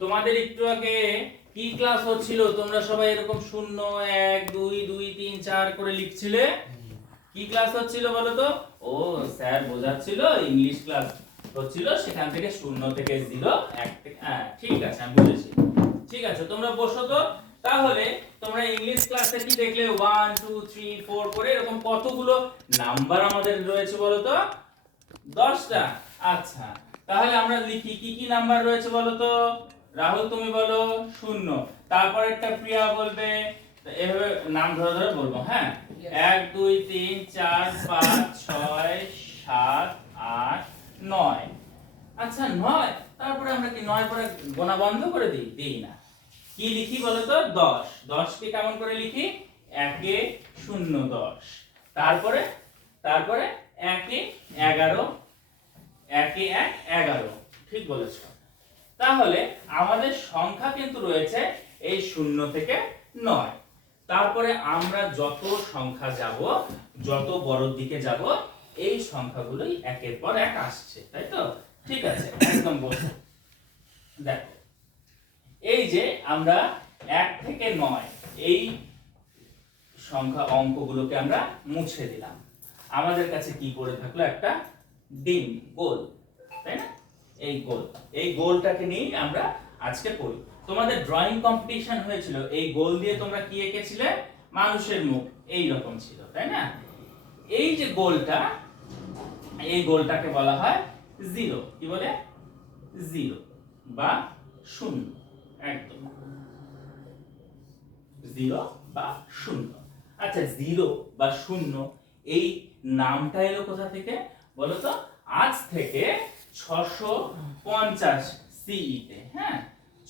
তোমাদের একটু আগে কি ক্লাস হচ্ছিল? তোমরা সবাই এরকম 0 1 2 2 3 4 করে লিখছিলে। কি ক্লাস হচ্ছিল বলো তো? ও স্যার বোঝাচ্ছিল, ইংলিশ ক্লাস হচ্ছিল, সেখান থেকে 0 থেকে 0 1 থেকে ঠিক আছে, আমি বুঝেছি। ঠিক আছে, তোমরা বসো তো। তাহলে তোমরা ইংলিশ ক্লাসে কি দেখলে? 1 2 3 4 করে এরকম কতগুলো নাম্বার আমাদের রয়েছে বলো তো? 10টা। আচ্ছা, তাহলে আমরা লিখি কি কি নাম্বার রয়েছে বলো তো? রাহুল তুমি বলো 0, তারপর একটা প্রিয়া বলবে, এভাবে নাম ধরে ধরে বলবো। হ্যাঁ, 1 2 3 4 5 6 7 8 9। আচ্ছা 9, তারপরে আমরা কি 9 পরে গোনা বন্ধ করে দিই? দিই না। কি লিখি বলো তো? 10। 10 কে কেমন করে লিখি? 1 এ 0 10। তারপরে 1 এ 11, 1 এ 1 11। ঠিক বলেছো। তাহলে আমাদের সংখ্যা কিন্তু রয়েছে এই 0 থেকে 9। তারপরে আমরা যত সংখ্যা যাব, যত বড়র দিকে যাব, এই সংখ্যাগুলোই একের পর এক আসছে, তাই তো? ঠিক আছে, একদম বসো। দেখো, এই যে আমরা 1 থেকে 9 এই সংখ্যা অঙ্কগুলোকে আমরা মুছে দিলাম। আমাদের কাছে কি পড়ে থাকলো? একটা ডিম গোল, তাই না? এই গোলটাকে নিয়ে আমরা আজকে পড়ি। তোমাদের ড্রয়িং কম্পিটিশন হয়েছিল, এই গোল দিয়ে তোমরা কি এঁকেছিলে? মানুষের মুখ এই রকম ছিল, তাই না? এই যে গোলটা, এই গোলটাকে বলা হয় 0। কি বলে? 0 বা 0। একদম 0 বা 0। আচ্ছা, 0 বা 0 এই নামটা এলো কোথা থেকে বলো তো? আজ থেকে 650 সিই তে। হ্যাঁ,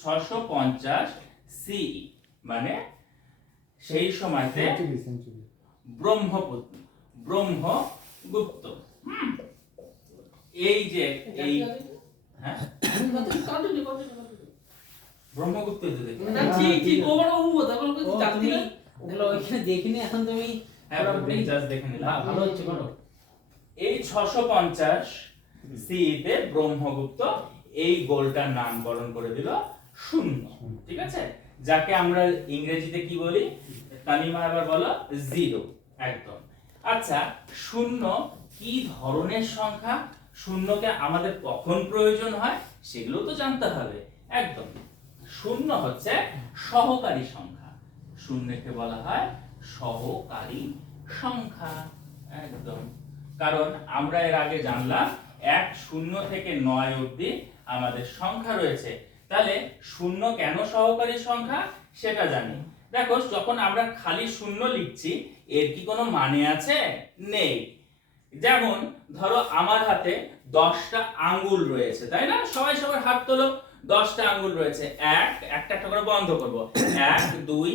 650 সিই মানে সেই সময়তে ব্রহ্মগুপ্ত। এই যে এই হ্যাঁ ব্রহ্মগুপ্ত যে দেখো না, ঠিক ঠিক ওভার তারপর চাকরি ওগুলো ওইখানে দেখিনি। এখন তুমি জাস্ট দেখে নিলাম, ভালো হচ্ছে বলো। এই 650 সিইতে ব্রহ্মগুপ্ত এই গোলটার নামকরণ করে দিল 0। ঠিক আছে, যাকে আমরা ইংরেজিতে কি বলি? তানিমা এবার বলো 0। একদম। আচ্ছা, 0 কি ধরনের সংখ্যা? 0কে আমাদের কখন প্রয়োজন হয় সেগুলো তো জানতে হবে। একদম, 0 হচ্ছে সহকারী সংখ্যা। 0কে বলা হয় সহকারী সংখ্যা। একদম, কারণ আমরা এর আগে জানলাম 1 0 থেকে 9 অবধি আমাদের সংখ্যা রয়েছে। তাহলে 0 কেন সহকারী সংখ্যা সেটা জানি। দেখো, যখন আমরা খালি 0 লিখছি, এর কি কোনো মানে আছে? নেই। যেমন ধরো আমার হাতে 10টা আঙ্গুল রয়েছে, তাই না? সবাই সবার হাত তোলো। 10টা আঙ্গুল রয়েছে, একটা একটা করে বন্ধ করব। 1 2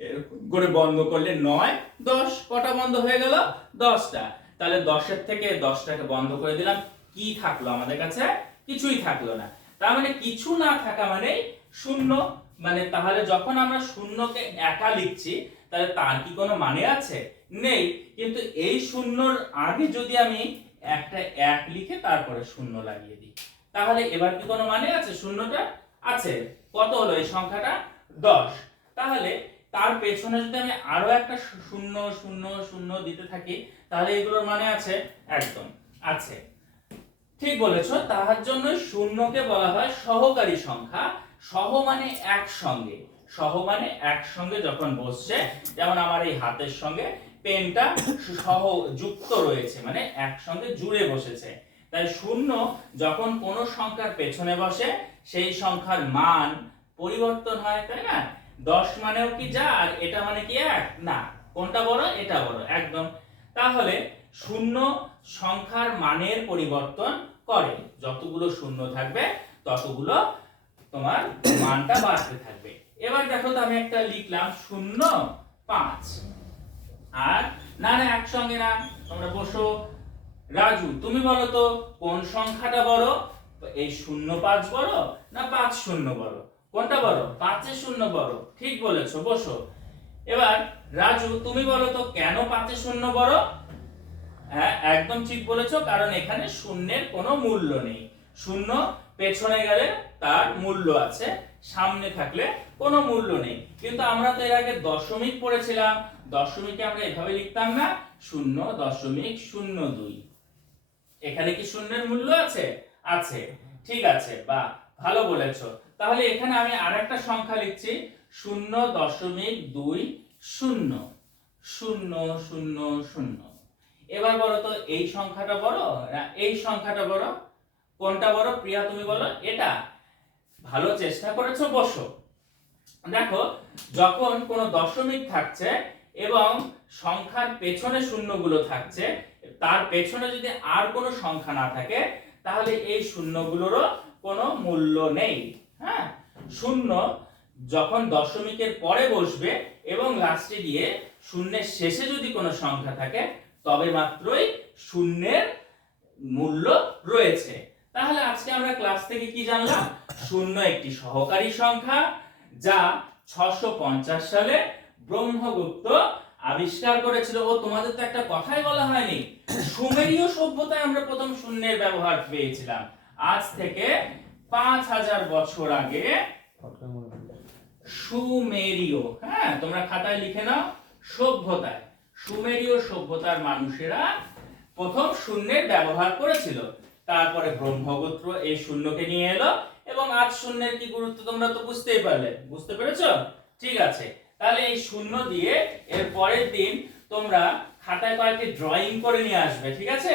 এরকম করে বন্ধ করলে 9 10। কটা বন্ধ হয়ে গেল? 10টা। তাহলে 10 এর থেকে 10টাকে বন্ধ করে দিলাম। কি থাকলো আমাদের কাছে? কিছুই থাকলো না। তার মানে কিছু না থাকা মানে 0। মানে তাহলে যখন আমরা 0কে একা লিখছি, তাহলে তার কি কোনো মানে আছে? নেই। কিন্তু এই 0-র আগে যদি আমি একটা 1 লিখে তারপরে 0 লাগিয়ে দিই, তাহলে এবার কি কোনো মানে আছে? 0টা আছে। কত হলো এই সংখ্যাটা? 10। তাহলে তার পেছনে যদি আমি আরো একটা 0 0 0 দিতে থাকি, তাহলে এগুলোর মানে আছে? একদম আছে। ঠিক বলেছো। তার জন্য 0কে বলা হয় সহকারী সংখ্যা। সহ মানে একসঙ্গে, সহ মানে একসঙ্গে যখন বসছে, যেমন আমার এই হাতের সঙ্গে পেনটা সহ যুক্ত রয়েছে, মানে একসঙ্গে জুড়ে বসেছে। তাই 0 যখন কোন সংখ্যার পেছনে বসে, সেই সংখ্যার মান পরিবর্তন হয়, তাই না? 10 মানেও কি যা, আর এটা মানে কি 1? না, কোনটা বড়? এটা বড়। একদম। তাহলে 0 সংখ্যার মানের পরিবর্তন করে। যতগুলো 0 থাকবে ততগুলো তোমার মানটা বাড়তে থাকবে। এবার দেখো তো, আমি একটা লিখলাম 0 5। আর না না, একসঙ্গে না, তোমরা বসো। রাজু তুমি বলো তো, কোন সংখ্যাটা বড়? এই 0 5 বড় না 5 0 বড়? কোনটা বড়? 5 এর 0 বড়। ঠিক বলেছো, বসো। এবার রাজু তুমি বলো তো, কেন 5 এর 0 বড়? হ্যাঁ, একদম ঠিক বলেছো, কারণ এখানে শূন্যের কোনো মূল্য নেই। 0 পেছনে গেলে তার মূল্য আছে, সামনে থাকলে কোনো মূল্য নেই। কিন্তু আমরা তো এর আগে দশমিক পড়েছিলাম, দশমিকে আমরা এভাবে লিখতাম না 0.02। এখানে কি শূন্যের মূল্য আছে? আছে, ঠিক আছে, বা ভালো বলেছো। তাহলে এখানে আমি আরেকটা সংখ্যা লিখছি 0.20। এবার বলো তো এই সংখ্যাটা বড় না এই সংখ্যাটা বড়? কোনটা বড় প্রিয়া তুমি বলো? এটা। ভালো চেষ্টা করেছো, বসো। দেখো, যখন কোনো দশমিক থাকছে এবং সংখ্যার পেছনে শূন্যগুলো থাকছে, তার পেছনে যদি আর কোনো সংখ্যা না থাকে তাহলে এই শূন্যগুলোরও কোনো মূল্য নেই। হ্যাঁ, শূন্য যখন দশমিকের পরে বসবে এবং লাস্টে গিয়ে শূন্যের শেষে যদি কোনো সংখ্যা থাকে তবে মাত্রই শূন্যের মূল্য রয়েছে। তাহলে আজকে আমরা ক্লাস থেকে কি জানলাম? শূন্য একটি সহকারী সংখ্যা যা 650 সালে ব্রহ্মগুপ্ত আবিষ্কার করেছিল। ও তোমাদের তো একটা কথাই বলা হয়নি, সুমেরীয় সভ্যতায় আমরা প্রথম শূন্যের ব্যবহার পেয়েছিলাম। আজ থেকে 5000 বছর আগে সুমেরীয়, হ্যাঁ তোমরা খাতায় লিখে নাও, সভ্যতায়, সুমেরীয় সভ্যতার মানুষেরা প্রথম শূন্যের ব্যবহার করেছিল। তারপরে ব্রহ্মগুপ্ত এই শূন্যকে নিয়ে এলো এবং আজ শূন্যের কি গুরুত্ব তোমরা তো বুঝতেই পারলে, বুঝতে পেরেছো? ঠিক আছে, তাহলে এই শূন্য দিয়ে এর পরের দিন তোমরা খাতায় কয়েকটি ড্রয়িং করে নিয়ে আসবে, ঠিক আছে?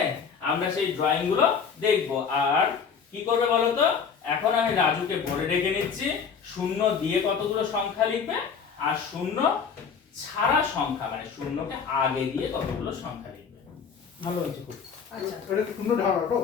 আমরা সেই ড্রয়িং গুলো দেখবো। আর কি করবে বলো তো? এখন আমি রাজুকে বলে রেখে নিচ্ছি শূন্য দিয়ে কতগুলো সংখ্যা লিখবে, আর শূন্য ছাড়া সংখ্যা মানে শূন্যকে আগে দিয়ে কতগুলো সংখ্যা লিখবে। ভালো হয়েছে খুব। আচ্ছা এটা কি শূন্য ঢালা তো?